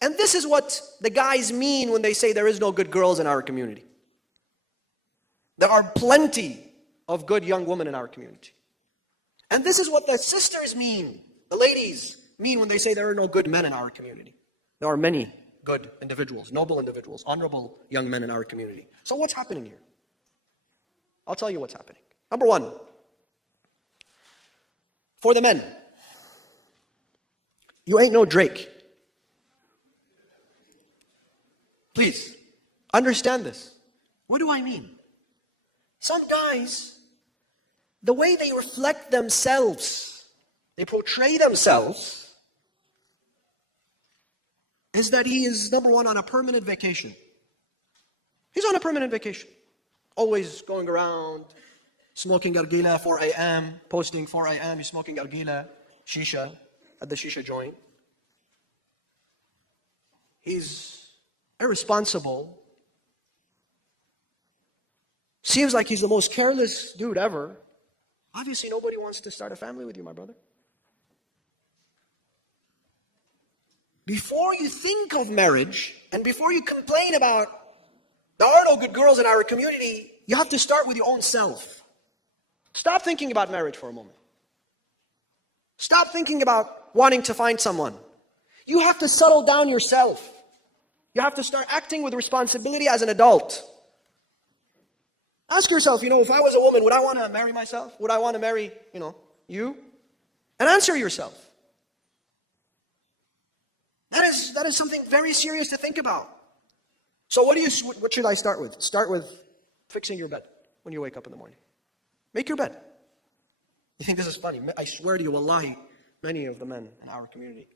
And this is what the guys mean when they say there is no good girls in our community. There are plenty of good young women in our community. And this is what the sisters mean, the ladies mean when they say there are no good men in our community. There are many good individuals, noble individuals, honorable young men in our community. So what's happening here? I'll tell you what's happening. Number one, for the men, you ain't no Drake. Please, understand this. What do I mean? Some guys, the way they reflect themselves, they portray themselves, is that he is, number one, on a permanent vacation. He's on a permanent vacation. Always going around, smoking argila, 4 a.m., posting 4 a.m., he's smoking argila, shisha, at the shisha joint. He's irresponsible. Seems like he's the most careless dude ever. Obviously, nobody wants to start a family with you, my brother. Before you think of marriage, and before you complain about there are no good girls in our community, you have to start with your own self. Stop thinking about marriage for a moment. Stop thinking about wanting to find someone. You have to settle down yourself. You have to start acting with responsibility as an adult. Ask yourself, if I was a woman, would I want to marry myself? Would I want to marry, you? And answer yourself. That is something very serious to think about. So what should I start with? Start with fixing your bed when you wake up in the morning. Make your bed. You think this is funny? I swear to you, wallahi, many of the men in our community.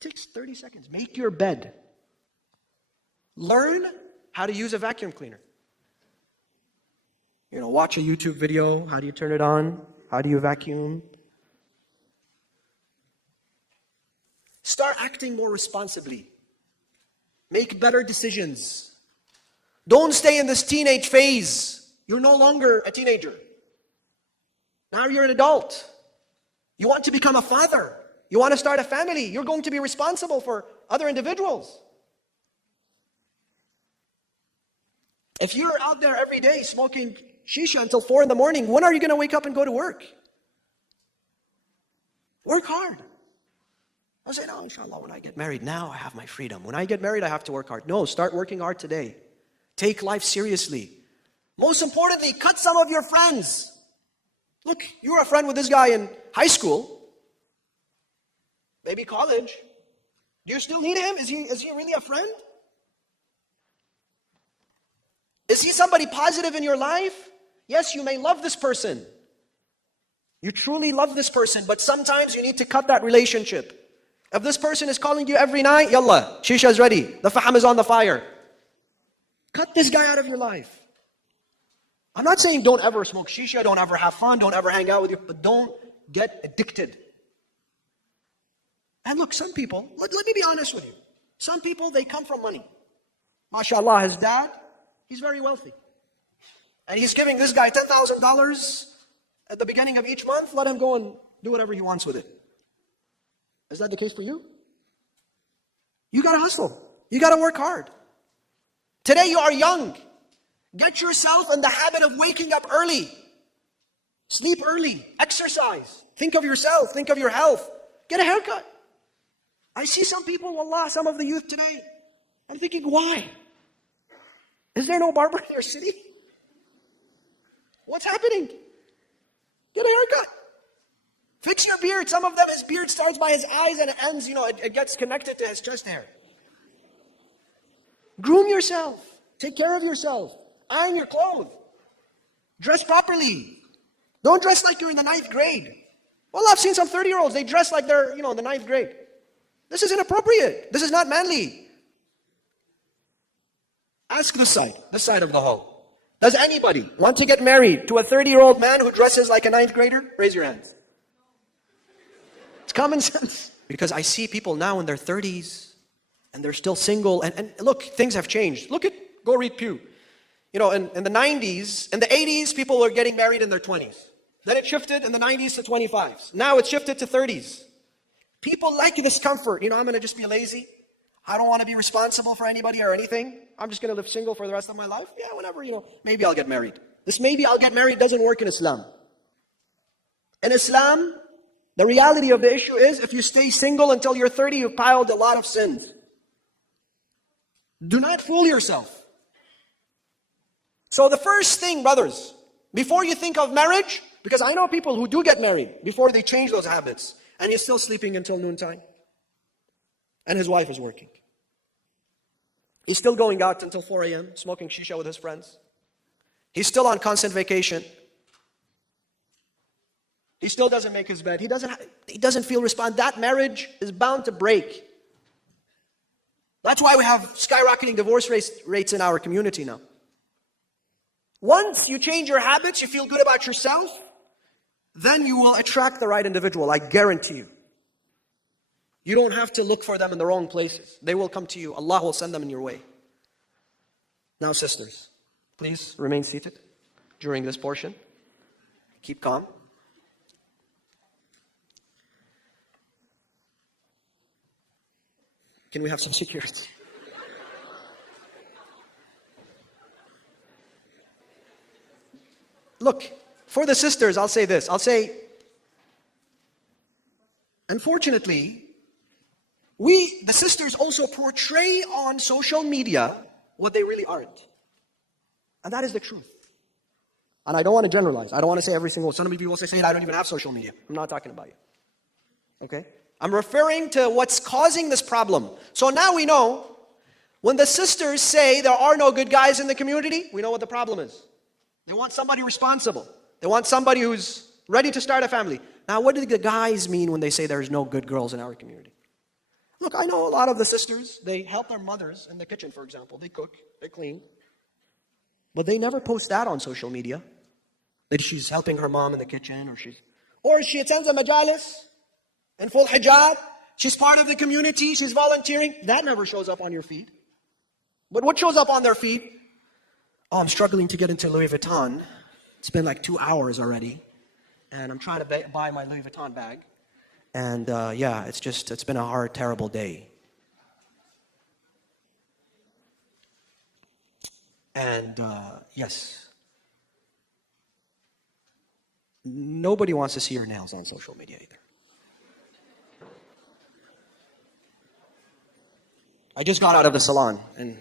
It takes 30 seconds. Make your bed. Learn how to use a vacuum cleaner. Watch a YouTube video. How do you turn it on? How do you vacuum? Start acting more responsibly. Make better decisions. Don't stay in this teenage phase. You're no longer a teenager. Now you're an adult. You want to become a father. You want to start a family. You're going to be responsible for other individuals. If you're out there every day smoking shisha until 4 in the morning, when are you going to wake up and go to work? Work hard. I say, no, inshallah, when I get married, now I have my freedom. When I get married, I have to work hard. No, start working hard today. Take life seriously. Most importantly, cut some of your friends. Look, you were a friend with this guy in high school, maybe college. Do you still need him? Is he really a friend? Is he somebody positive in your life? Yes, you may love this person. You truly love this person, but sometimes you need to cut that relationship. If this person is calling you every night, yalla, shisha is ready. The faham is on the fire. Cut this guy out of your life. I'm not saying don't ever smoke shisha, don't ever have fun, don't ever hang out with you, but don't get addicted. And look, some people, let me be honest with you. Some people, they come from money. MashaAllah, his dad, he's very wealthy. And he's giving this guy $10,000 at the beginning of each month. Let him go and do whatever he wants with it. Is that the case for you? You got to hustle. You got to work hard. Today you are young. Get yourself in the habit of waking up early. Sleep early. Exercise. Think of yourself. Think of your health. Get a haircut. I see some people, wallah, some of the youth today. I'm thinking, why? Is there no barber in your city? What's happening? Get a haircut. Fix your beard. Some of them, his beard starts by his eyes and it ends, it gets connected to his chest hair. Groom yourself. Take care of yourself. Iron your clothes. Dress properly. Don't dress like you're in the 9th grade. Well, I've seen some 30-year-olds, they dress like they're, in the 9th grade. This is inappropriate. This is not manly. Ask this side of the hall. Does anybody want to get married to a 30-year-old man who dresses like a 9th grader? Raise your hands. It's common sense. Because I see people now in their 30s and they're still single. And look, things have changed. Go read Pew. In the 90s, in the 80s, people were getting married in their 20s. Then it shifted in the 90s to 25s. Now it's shifted to 30s. People like this comfort. I'm going to just be lazy. I don't want to be responsible for anybody or anything. I'm just going to live single for the rest of my life. Yeah, whenever, maybe I'll get married. This maybe I'll get married doesn't work in Islam. In Islam, the reality of the issue is if you stay single until you're 30, you've piled a lot of sins. Do not fool yourself. So the first thing, brothers, before you think of marriage, because I know people who do get married before they change those habits, and he's still sleeping until noontime. And his wife is working. He's still going out until 4 a.m., smoking shisha with his friends. He's still on constant vacation. He still doesn't make his bed. He doesn't feel responsible. That marriage is bound to break. That's why we have skyrocketing divorce rates in our community now. Once you change your habits, you feel good about yourself, then you will attract the right individual, I guarantee you. You don't have to look for them in the wrong places. They will come to you. Allah will send them in your way. Now, sisters, please remain seated during this portion. Keep calm. Can we have some security? Look, for the sisters, I'll say this. I'll say, unfortunately, the sisters also portray on social media what they really aren't. And that is the truth. And I don't want to generalize. I don't want to say every single, some people say, I don't even have social media. I'm not talking about you. Okay? I'm referring to what's causing this problem. So now we know, when the sisters say there are no good guys in the community, we know what the problem is. They want somebody responsible. They want somebody who's ready to start a family. Now, what do the guys mean when they say there's no good girls in our community? Look, I know a lot of the sisters, they help their mothers in the kitchen, for example. They cook, they clean. But they never post that on social media. That she's helping her mom in the kitchen, or she attends a majalis in full hijab. She's part of the community, she's volunteering. That never shows up on your feed. But what shows up on their feed? Oh, I'm struggling to get into Louis Vuitton. It's been like 2 hours already. And I'm trying to buy my Louis Vuitton bag. And yeah, it's been a hard, terrible day. And yes, nobody wants to see your nails on social media either. I just got out of the salon, and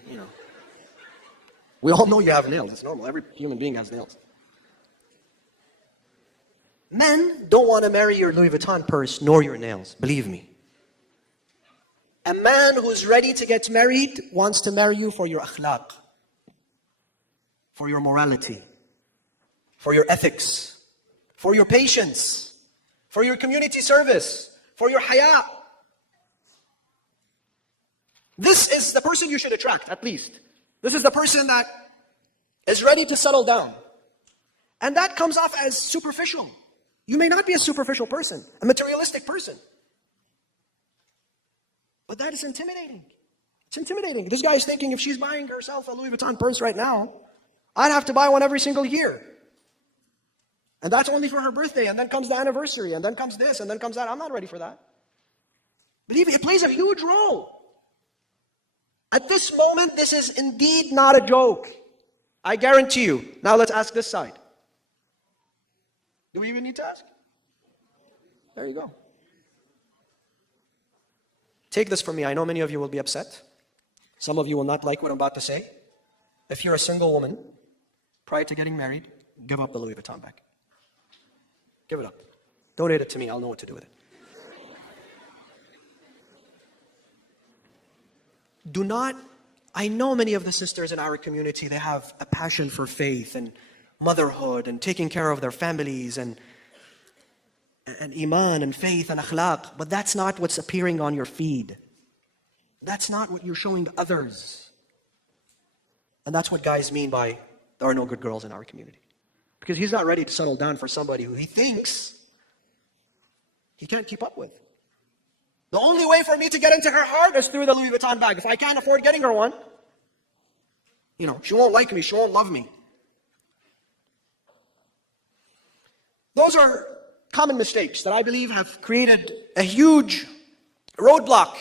we all know you have nails. It's normal. Every human being has nails. Men don't want to marry your Louis Vuitton purse nor your nails, believe me. A man who's ready to get married wants to marry you for your akhlaq, for your morality, for your ethics, for your patience, for your community service, for your haya. This is the person you should attract, at least. This is the person that is ready to settle down. And that comes off as superficial. You may not be a superficial person, a materialistic person. But that is intimidating. It's intimidating. This guy is thinking if she's buying herself a Louis Vuitton purse right now, I'd have to buy one every single year. And that's only for her birthday, and then comes the anniversary, and then comes this, and then comes that. I'm not ready for that. Believe me, it plays a huge role. At this moment, this is indeed not a joke. I guarantee you. Now let's ask this side. Do we even need to ask? There you go. Take this from me. I know many of you will be upset. Some of you will not like what I'm about to say. If you're a single woman, prior to getting married, give up the Louis Vuitton bag. Give it up. Donate it to me. I'll know what to do with it. I know many of the sisters in our community, they have a passion for faith and motherhood and taking care of their families and iman and faith and akhlaq. But that's not what's appearing on your feed. That's not what you're showing others. And that's what guys mean by, there are no good girls in our community. Because he's not ready to settle down for somebody who he thinks he can't keep up with. The only way for me to get into her heart is through the Louis Vuitton bag. If I can't afford getting her one, she won't like me, she won't love me. Those are common mistakes that I believe have created a huge roadblock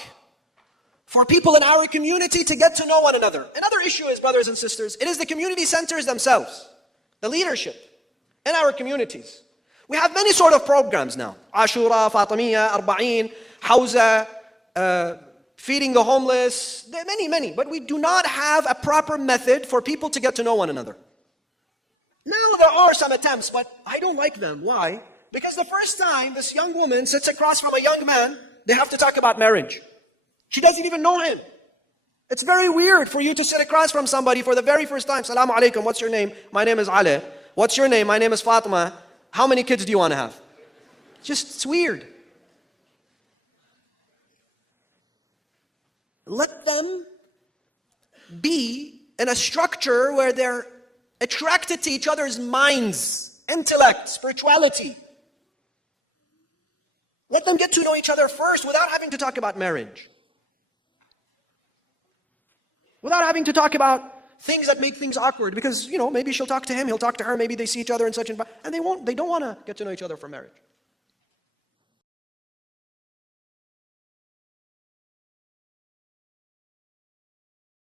for people in our community to get to know one another. Another issue is, brothers and sisters, it is the community centers themselves, the leadership in our communities. We have many sort of programs now. Ashura, Fatimiyya, Arba'een, Hawza, feeding the homeless, many. But we do not have a proper method for people to get to know one another. Now there are some attempts, but I don't like them. Why? Because the first time this young woman sits across from a young man, they have to talk about marriage. She doesn't even know him. It's very weird for you to sit across from somebody for the very first time. Salaam alaikum, what's your name? My name is Ali. What's your name? My name is Fatima. How many kids do you want to have? It's weird. Let them be in a structure where they're attracted to each other's minds, intellect, spirituality. Let them get to know each other first without having to talk about marriage. Without having to talk about things that make things awkward, because, maybe she'll talk to him, he'll talk to her, maybe they see each other in such and they don't want to get to know each other for marriage.